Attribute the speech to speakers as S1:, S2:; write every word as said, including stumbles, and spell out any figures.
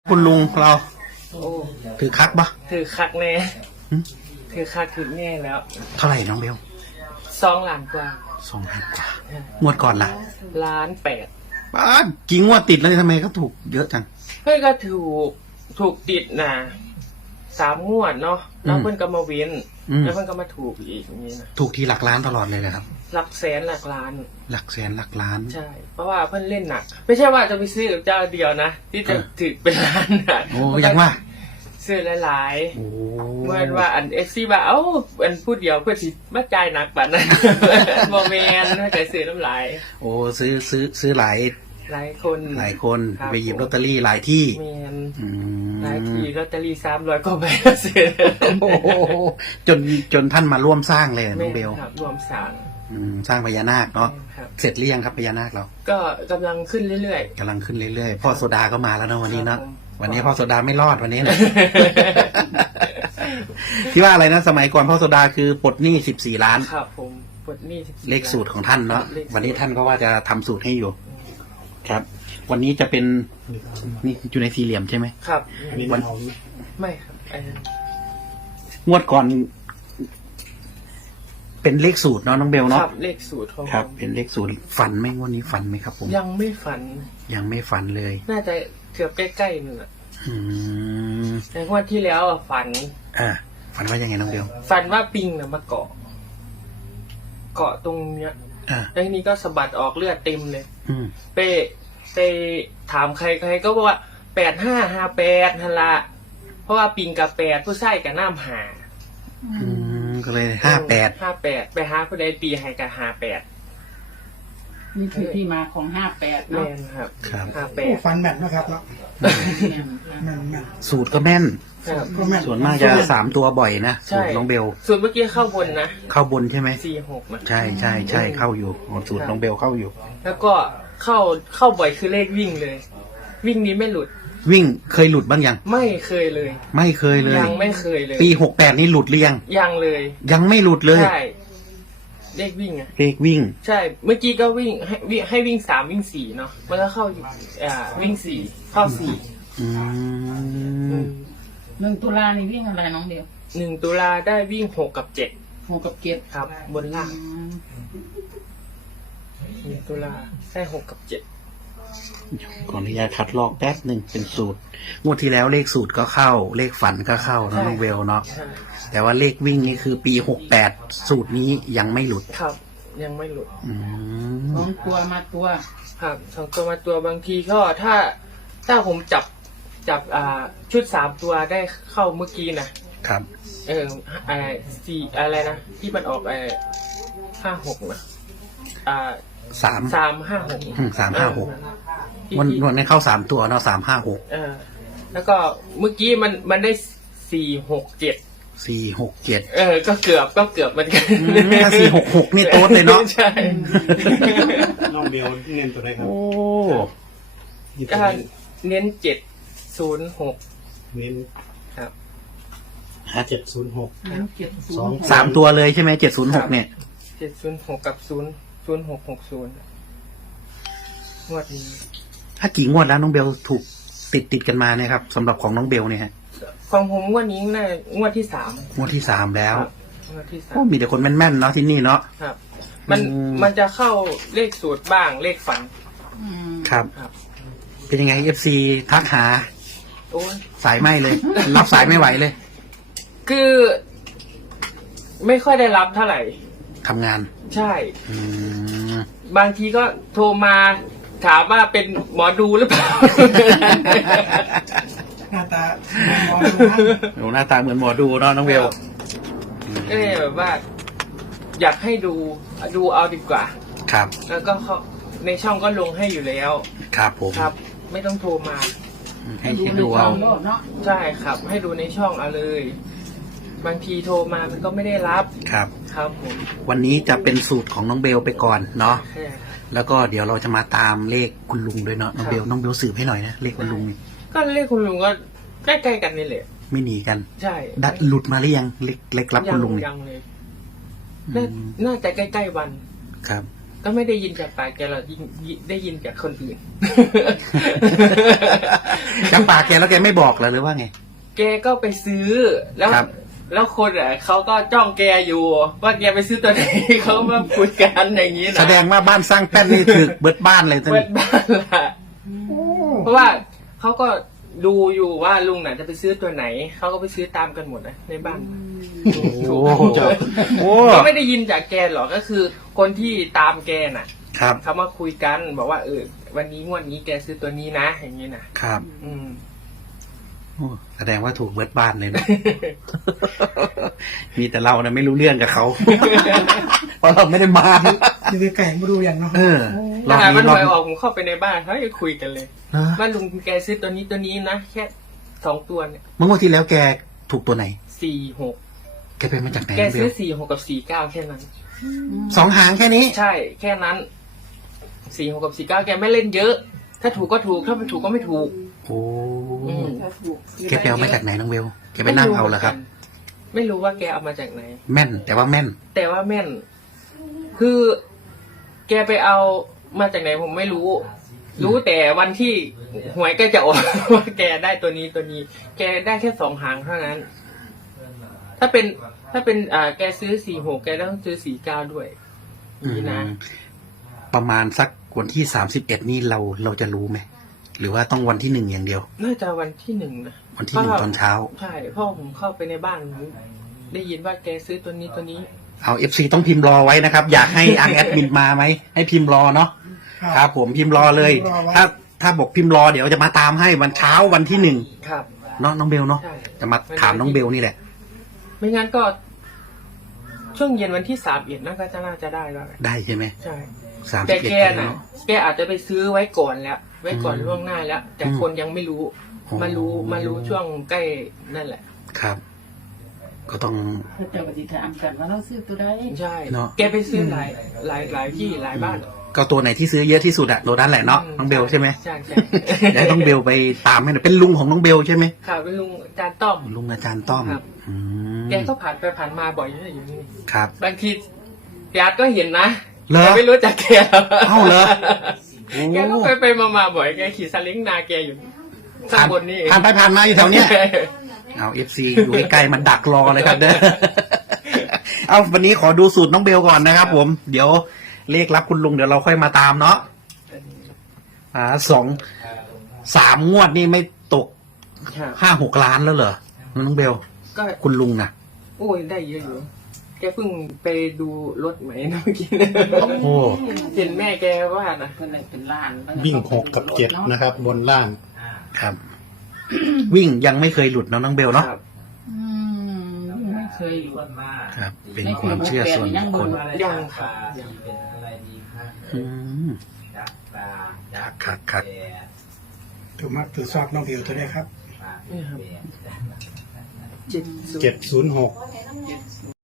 S1: คุณลุงเรา
S2: โอ้
S1: ถือคักปะ
S2: ถือคักแน่
S1: หึ
S2: ถือคักถือแน่แล้ว
S1: เท่าไหร่น้องเบล
S2: สองล้านกว่า
S1: สองล้านกว่างวดก่อนล่ะ
S2: ล้านแปด
S1: ป้าดกี่งวดติดแล้วเนี่ยทำไมเขาถูกเยอะจัง
S2: เฮ้ยก็ถูกถูกติดนะสามงวดเนาะแล้วเพิ่นก็มาเว้น
S1: อืม
S2: แล้วเพิ่นก็มาถูกอีกอย่างนี้นะ
S1: ถูกทีหลักล้านตลอดเลยนะครับ
S2: หลักแสนหลักล้าน
S1: หลักแสนหลักล้าน
S2: ใช่ เพราะว่าเพิ่นเล่นหนัก ไม่ใช่ว่าจะไปซื้อกับเจ้าเดียวนะที่จะ
S1: เออ
S2: ถือเป็นล้านนะ
S1: โอ้ยังว่า
S2: ซื้อหลาย
S1: โอ้
S2: ๆเหมื่อนว่าอันเอฟซีว่าเอ้าอันพูดเดียวเพื่อสิมาจ่ายหนักปานนั้น โมเมนถ้าเกิดซื้อน้ำลาย
S1: โอ้ซื้อซื้อซื้อหลาย
S2: หลายคน
S1: หลายคน
S2: ครับ
S1: ไปหยิบลอตเตอรี่หลายที่
S2: เมน
S1: อืม
S2: หลายทีลอตเตอรี่สามร้อยกว่าใบซื้อ
S1: โอ้โหจนจนท่านมาร่วมสร้างเลยน้องเบล
S2: ครับรวมสร้าง
S1: อืมสร้างพญานาคเนาะ
S2: ครับ
S1: เสร็จหรือยังครับพญานาคเรา
S2: ก็กำลังขึ้นเรื่อย
S1: กำลังขึ้นเรื่อยๆพ่อโซดาก็มาแล้วเนาะวันนี้เนาะ
S2: ครับผม
S1: วันนี้พ่อโซดาไม่รอดวันนี้นะ ที่ว่าอะไรนะสมัยก่อนพ่อโซดาคือปลดหนี้สิบสี่ล้าน
S2: ๆ ครับผมปลดหนี้สิบสี่
S1: เลขสูตรของท่านเนาะ
S2: เลขสูตร
S1: วันนี้ท่านก็ว่าจะทำสูตรให้อยู่ ครับ วันนี้จะเป็นนี่อยู่ในสี่เหลี่ยมใช่ไหม
S2: ครับ
S1: วัน
S2: ไม่ครับไอ้นั่น
S1: งวดก่อน เป็นเลขสูตรเนาะน้องเบล
S2: ค
S1: เนาะ
S2: รับเลขสูตรของ
S1: ครับ
S2: ผม
S1: เป็นเลขสูตรฝันไหมงวดนี้ฝันไหมครับ ผม
S2: ยังไม่ฝัน
S1: ยังไม่ฝันเลย
S2: น่าจะเกือบใกล้ๆนึงอะ
S1: อืม
S2: แต่งวดที่แล้วอะฝัน
S1: อ่าฝันว่ายังไงน้องเบล
S2: ฝันว่าปิงนะมาเกาะ เกาะตรงเนี้ย
S1: อ่า
S2: แล้วทีนี้ก็สะบัดออกเลือดเต็มเลย
S1: อืม
S2: ไปไปถามใครใครก็บอกว่าแปดห้าห้าแปดฮันละเพราะว่าปิงกับแปดผู้ใส่กับน้ำหา
S1: อืมก็เลยห้าแปด
S2: ห้าแปดไปหาผู้ใดตีให้กับห้าแปด
S3: นี่คือที่มาของห้าแปด
S2: แม่
S3: เนาะ
S2: นครับ
S1: ครับ
S2: ห้าแป
S4: ผู้
S2: ด
S4: ฟันแมทนะครับเนาะแม่นแม่น
S1: สูตรก็แม่น
S2: ครับ
S4: ก็แม่น
S1: ส่วนมากจะสามตัวบ่อยนะ
S2: ใช่
S1: สูตรน้องเบล
S2: ส่วนเมื่อกี้เข้าบนนะ
S1: เข้าบนใช่ไหม
S2: สี่หกนะ
S1: ใช่ใช่ใช่เข้าอยู่อ๋อสูตรน้องเบลเข้าอยู่
S2: แล้วก็เข้าเข้าบ่อยคือเลขวิ่งเลย วิ่งนี้ไม่หลุด
S1: วิ่งเคยหลุดบ้างยัง
S2: ไม่เคยเลย
S1: ไม่เคยเลย
S2: ยังไม่เคยเลย
S1: ปีหกแปดนี่หลุดหรือยัง
S2: ยังเลย
S1: ยังไม่หลุดเลย
S2: ใช่เลขวิ่งอะ
S1: เลขวิ่ง
S2: ใช่ เมื่อกี้ก็วิ่งให้วิ่งให้วิ่งสามวิ่งสี่เนาะมันก็เข้าอ่าวิ่งสี่เข้าสี่
S1: อืม
S3: หนึ่งตุลานี่วิ่งอะไรน้องเดียว
S2: หนึ่งตุลาได้วิ่งหกกับเจ็ด
S3: หกกับเจ็ด
S2: ครับ บนล่าง
S3: อืม
S2: หนึ่งตุลาได้หกกับเจ็ด
S1: ขออนุญาตคัดลอกแป๊บหนึ่งเป็นสูตร งวดที่แล้วเลขสูตรก็เข้า เลขฝันก็เข้านะน้องเบลเนาะ
S2: ใช่
S1: แต่ว่าเลขวิ่งนี่คือปีหกแปดสูตรนี้ยังไม่หลุด
S2: ครับ ยังไม่หลุด
S1: อื
S3: สอ
S1: ม
S3: งตัวมาตัว
S2: ครับสองตัวมาตัวบางทีก็ถ้าถ้าผมจับจับอ่าชุดสามตัวได้เข้าเมื่อกี้นะครับ เอออะไรสี่อะไรนะที่มันออกไอห้าหกนะอ่า
S1: สาม
S2: สามห้าหก
S1: อืมสามห้าหก
S2: ที่
S1: วัน
S2: ที่
S1: วันนี้เข้าสามตัวเนาะสามห้าหก
S2: เออแล้วก็เมื่อกี้มันมันได้สี่หกเจ็ด
S1: สี่หกเจ็ด
S2: เออ ก็เกือบก็เกือบเหมือนกัน
S1: อืมถ้าสี่หกหกนี่โต๊ดเลยเนาะ
S2: ใช่
S4: น้องเบลเงินตัวไหนครับ
S1: โอ้
S4: หยิบ
S2: ก็
S4: ตัวไหน
S2: เน้นเจ็ดศูนย์หก
S4: เน้น
S2: ครับ
S4: เจ็ดศูนย์หก
S3: หนึ่งเจ็ดศูน
S4: สอง
S3: ย์หก
S1: สามตัวเลยใช่ไหมเจ็ดศูนย์หกเนี่ย
S2: เจ็ดศูนย์หกกับศูนย์ศูนย์หกหกศูนย์งวดนี้
S1: ถ้ากี่งวดแล้วน้องเบลถูกติดติดกันมาเนี่ยครับสำหรับของน้องเบลเนี่ยฮะ
S2: ของผมงวดนี้น่างวดที่สาม
S1: งวดที่สามแล้ว
S2: ครับงวดที่สา
S1: โอ้
S2: ม
S1: มีแต่คนแม่นๆเนาะที่นี่เนาะ
S2: ครับ มัน
S1: อืม
S2: มันจะเข้าเลขสูตรบ้างเลขฝัน
S3: อืม
S1: ครับ
S2: ครับ
S1: เป็นยังไงเอฟซีทักหา
S2: โอ้ย
S1: สายไหมเลย รับสายไม่ไหวเลย
S2: คือ ไม่ค่อยได้รับเท่าไหร่
S1: ทำงาน
S2: ใช่
S1: อืม
S2: บางทีก็โทรมาถามว่าเป็นหมอดูหรือเปล่า
S4: หน้าตาหมอดูนะ
S1: โอ้หน้าตาเหมือนหมอดูเนาะน้องเบล
S2: ก็เลยแบบว่า อยากให้ดูดูเอาดีกว่า
S1: ครับ
S2: แล้วก็เขาในช่องก็ลงให้อยู่แล้ว
S1: ครับผม
S2: ครับ ไม่ต้องโทรมา
S1: ให้
S3: ดู
S1: ให้
S3: ใน
S1: ดู
S3: ช่อ
S1: เอา
S3: งโลดเนาะ
S2: ใช่ครับ ให้ดูในช่องเอาเลย บางทีโทรมามันก็ไม่ได้รับ
S1: ครับ
S2: ครับผม
S1: วันนี้จะเป็นสูตรของน้องเบลไปก่อนเนาะ
S2: แค่
S1: แล้วก็เดี๋ยวเราจะมาตามเลขคุณลุงด้วยเนาะน้องเบลน้องเบลสืบให้หน่อยนะเลขคุณลุงนี่
S2: ก็เลขคุณลุงก็ใกล้ๆกันนี่แหละ
S1: ไม่หนีกัน
S2: ใช่
S1: ดัดหลุดมาหรือยังเลขเลขรับคุณลุงนี่
S2: ยังเลยน่าน่าจะใกล้ๆวัน
S1: ครับ
S2: ก็ไม่ได้ยินจากปากแกหรอกยิ่งยิ่งได้ยินจากคนอื่น
S1: จากปากแกแล้วแกไม่บอกเหรอหรือว่าไง
S2: แกก็ไปซื้อแล้ว
S1: ครับ
S2: แล้วคนอ่ะเขาก็จ้องแกอยู่ ว่าแกไปซื้อตัวไหน เขามาคุยกันอย่างนี้นะ
S1: แสดงว่าบ้านสร้างแป้นนี่ถือเบิดบ้านเลยท่าน
S2: เปิดบ้านละเพราะว่าเขาก็ดูอยู่ว่าลุงน่ะจะไปซื้อตัวไหนเขาก็ไปซื้อตามกันหมดนะในบ้าน
S1: โอ้โหโอ้
S2: ก็ไม่ได้ยินจากแกหรอกก็คือ คนที่ตามแกน่ะ
S1: ครับ
S2: เขามาคุยกันบอกว่าเออวันนี้งวดนี้แกซื้อตัวนี้นะอย่างนี้นะครับ อืม
S1: โอ้แสดงว่าถูกเบิดบ้านเลยนะ มีแต่เรานะไม่รู้เรื่องกับเขา เพราะเราไม่ได้มา
S4: อยู่ไกลๆมาดูอย่างเนาะ
S1: เออร
S2: ถ้า
S1: อบ
S2: หากมั
S1: นี้
S2: น
S1: ร
S2: ถ
S1: อบ
S2: อย
S1: นี้
S2: ออกผมเข้าไปในบ้านเขาจะคุยกันเลย
S1: นะ
S2: ว่าลุงแกซื้อตัวนี้ตัวนี้นะแค่สองตัวเนี่ย
S1: เมื่องวดที่แล้วแกถูกตัวไหน
S2: สี่หก
S1: แกไปมาจากไหน
S2: แก
S1: เบ
S2: ซื้อ
S1: ล
S2: สี่หกกับสี่เก้าแค่นั้น
S1: สองหางแค่นี้
S2: ใช่แค่นั้นสี่หกกับสี่เก้าแกไม่เล่นเยอะ ถ้าถูกก็ถูกถ้าไม่ถูกก็ไม่ถูก
S1: โอ้
S2: อืม
S3: ถ้าถูก
S1: แกไปเอามาจากไหนน้องเบลแกไปนั่งเอาเหรอครับ
S2: ไม่รู้ว่าแกเอามาจากไหน
S1: แม่น แต่ว่าแม่น
S2: แต่ว่าแม่น คือ แกไปเอามาจากไหนผมไม่รู้ รู้แต่วันที่หวยก็จะออก ว่าแกได้ตัวนี้ตัวนี้ แกได้แค่สองหางเท่านั้น ถ้าเป็นถ้าเป็นอ่าแกซื้อสี่หกแกต้องซื้อสี่เก้าด้วยนี่นะ
S1: อืมประมาณสักวันที่สามสิบเอ็ดนี่เราเราจะรู้ไหม หรือว่าต้องวันที่หนึ่งอย่างเดียว
S2: น่าจะวันที่หนึ่งนะ
S1: วันที่หนึ่งตอนเช้า
S2: ใช่เพราะผมเข้าไปในบ้านผมได้ยินว่าแกซื้อตัวนี้ตัวนี้
S1: เอาเอฟซีต้องพิมพ์รอไว้นะครับ อยากให้อังแอดมินมาไหม ให้พิมพ์รอเนาะครับผมพิมพ์รอเลย ถ้าถ้าบอกพิมพ์รอเดี๋ยวจะมาตามให้วันเช้าวันที่หนึ่ง
S2: ครับ
S1: เนาะน้องเบลเนาะ
S2: ใช่
S1: จะมาถามน้องเบลนี่แหละ
S2: ไม่งั้นก็ ช่วงเย็นวันที่สามเอ็ดน่าจะน่าจะได้แล้ว
S1: ได้ใช่ไหม
S2: ใช่
S1: สาม
S2: แต่
S1: สิบเอ็ด
S2: แกน่ะ แกอาจจะไปซื้อไว้ก่อนแล้ว ไว้ก่อน
S1: อืม
S2: ล่วงหน้าแล้ว แต่
S1: อืม
S2: คนยังไม่รู้
S1: อ๋อ
S2: มารู้มารู้ช่วงใกล้นั่นแหละ
S1: ครับ ก็ต้อง
S3: เขาจะปฏิถามกันว่าเราซื้อตัวใด
S2: ใช่
S1: เนอะ
S2: แกไปซื้อหลายหลายหลายที่หลายบ้าน
S1: ก็ตัวไหนที่ซื้อเยอะที่สุดอะตัวนั้นแหละเนาะน้องเบลใช่ไหม
S2: ใช่ใช่
S1: เดี๋ยวให้น้องเบลไปตามให้หน่อยเป็นลุงของน้องเบลใช่ไหม
S2: ค่ะเป็นลุงอาจารย์ต้อม
S1: ลุงอาจารย์ต้อม
S2: ครับ
S1: อืม
S2: แกก็ผ่านไปผ่านมาบ่อยอยู่นี่
S1: ครับ
S2: บางทีญาติก็เห็นนะ
S1: เหรอ
S2: แต่ไม่รู้จักแก
S1: เอ้าเหรอ โอ้
S2: แกก็ไปไปมามาบ่อยแกขี่สลิงนาแกอยู่ข้างบนนี่เอง
S1: ผ่านไปผ่านมาอยู่แถวเนี้ย เอาเอฟซีอยู่ใกล้ๆมันดักรอเลยครับเด้อ เอาวันนี้ขอดูสูตรน้องเบลก่อนนะครับผม เดี๋ยวเลขรับคุณลุงเดี๋ยวเราค่อยมาตามเนาะ อ่าสองสามงวดนี่ไม่ตก
S2: ครับ
S1: ห้าหกล้านแล้วเหรอ น้องเบล
S2: ก็
S1: คุณลุงนะ
S2: โอ้ยได้เยอะอยู่ แกเพิ่งไปดูรถไหมนะเมื่อกี้
S1: โอ้
S2: เห็นแม่แกว่านะ
S3: เพิ่นได้เป็นล้าน
S4: วิ่งหกกับเจ็ดนะครับ บนล่าง
S1: ครับ วิ่งยังไม่เคยหลุดเนาะน้องเบลเนาะ
S2: ครับ
S3: อืมไม่เคยอยู่
S1: ครับ เป็นความเชื่อส่วนบุคคล
S2: ยังครับยัง
S1: อืมครับครับครับ
S4: ถูกมากถือซอกน้องเบลตัวนี้ครับ
S2: นี่ครับเจ็ดศูนย์
S4: เจ็ดศูนย์หก